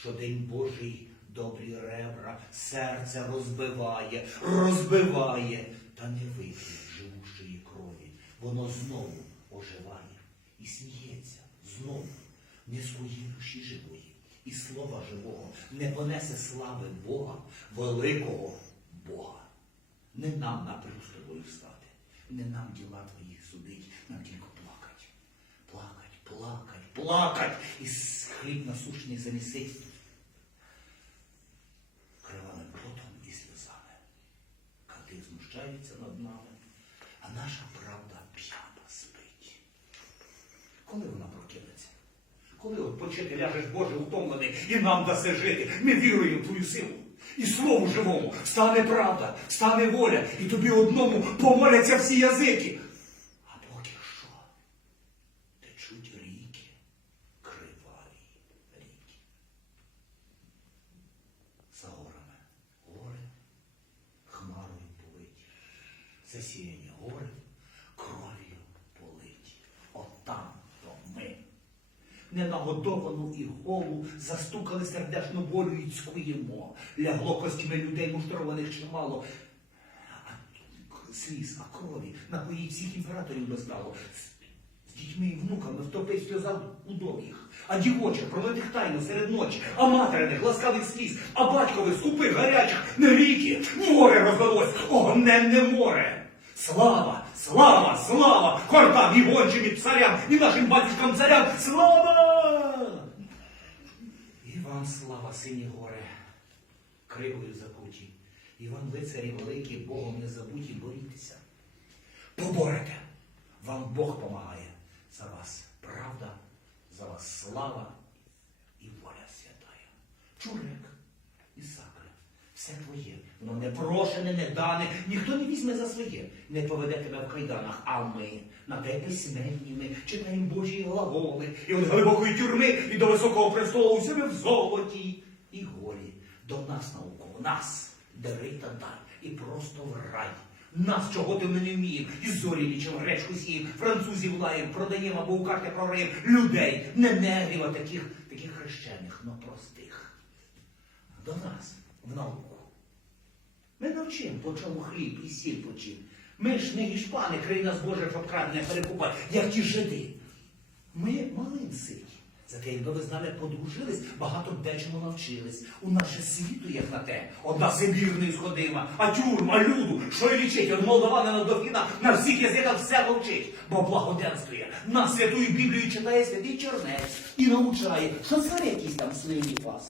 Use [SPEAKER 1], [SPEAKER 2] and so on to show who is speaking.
[SPEAKER 1] що день Божий добрі ребра, серце розбиває, розбиває, та не вип'є живущої крові. Воно знову оживає і сміється знову не своїй душі живої, і слова живого не понесе слави Бога, великого Бога. Не нам напряму з тобою встати, не нам діла твоїх судить, нам тільки плакать. Плакать, плакать, плакать, і хліб насушний замісить Коли от почити ляжеш Боже утомлений і нам даси жити, ми віруємо в твою силу. І слову живому стане правда, стане воля, і тобі одному помоляться всі язики. А поки що течуть ріки, криваві ріки. За горами гори, хмарою повиті, засіяні гори, кров'ю политі. От там то ми. Ненагодовану і голу застукали сердешну болю і цькуємо. Лягло костями людей муштрованих чимало. А сліз, а крові напоїть всіх імператорів бездало. З, дітьми і внуками втопить в сльозах удовгих. А дівочих, пролитих тайно серед ночі, а материних ласкавих сліз, а батькових скупих гарячих не ріки, море роздалось, огненне море. Слава, слава, слава хортам і гончим і царям, і нашим батюшкам царям, слава! І вам слава, сині горе, кривою закуті, і вам лицарі великі, Богом не забуті, борітеся. Поборете, вам Бог помагає. За вас правда, за вас слава і воля святая. Чурек і сакре, все твоє, воно не прошене, не дане, ніхто не візьме за своє, не поведе тебе в кайданах, а ми на те письменні читаємо Божі глаголи, і від глибокої тюрми, і до високого престолу усіми в золоті і голі. До нас науково, нас, дари та дай, і просто в рай. Нас, чого ти не вміємо, і зорі лічим, гречку сієм, французів лаєм, продаємо або у карти програєм людей, не негрів, а таких, таких хрещених, но простих. До нас, в науку. Ми навчим, по чому хліб і сіль почим. Ми ж не гішпани, країна з Божих обкрадення перекупать, як ті жиди. Ми малим ситі. Зате, якби ви з нами подружились, багато б дечому навчились. У нас же світу, як на те, одна Сибір не сходима, а тюрма, люду, що й лічить, від Молдавана до Фіна, на всіх язиках все мовчить, бо благоденствує. На святую Біблію читає святий Чернець і навчає, що цар якийсь там свині пас.